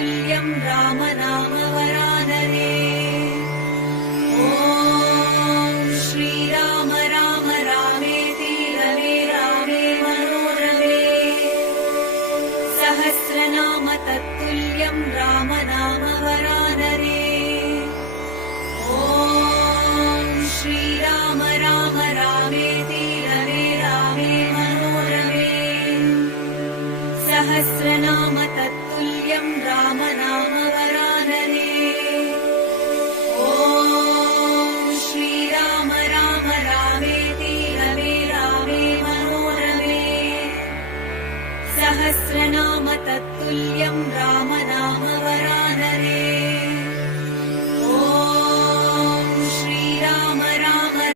तत्तुल्यम् राम नाम वरानने। ॐ श्रीराम राम रामेति रमे रामे मनोरमे। सहस्रनाम तत्तुल्यम् राम नाम वरानने। ॐ श्रीराम राम रामेति रमे रामे मनोरमे। सहस्रनाम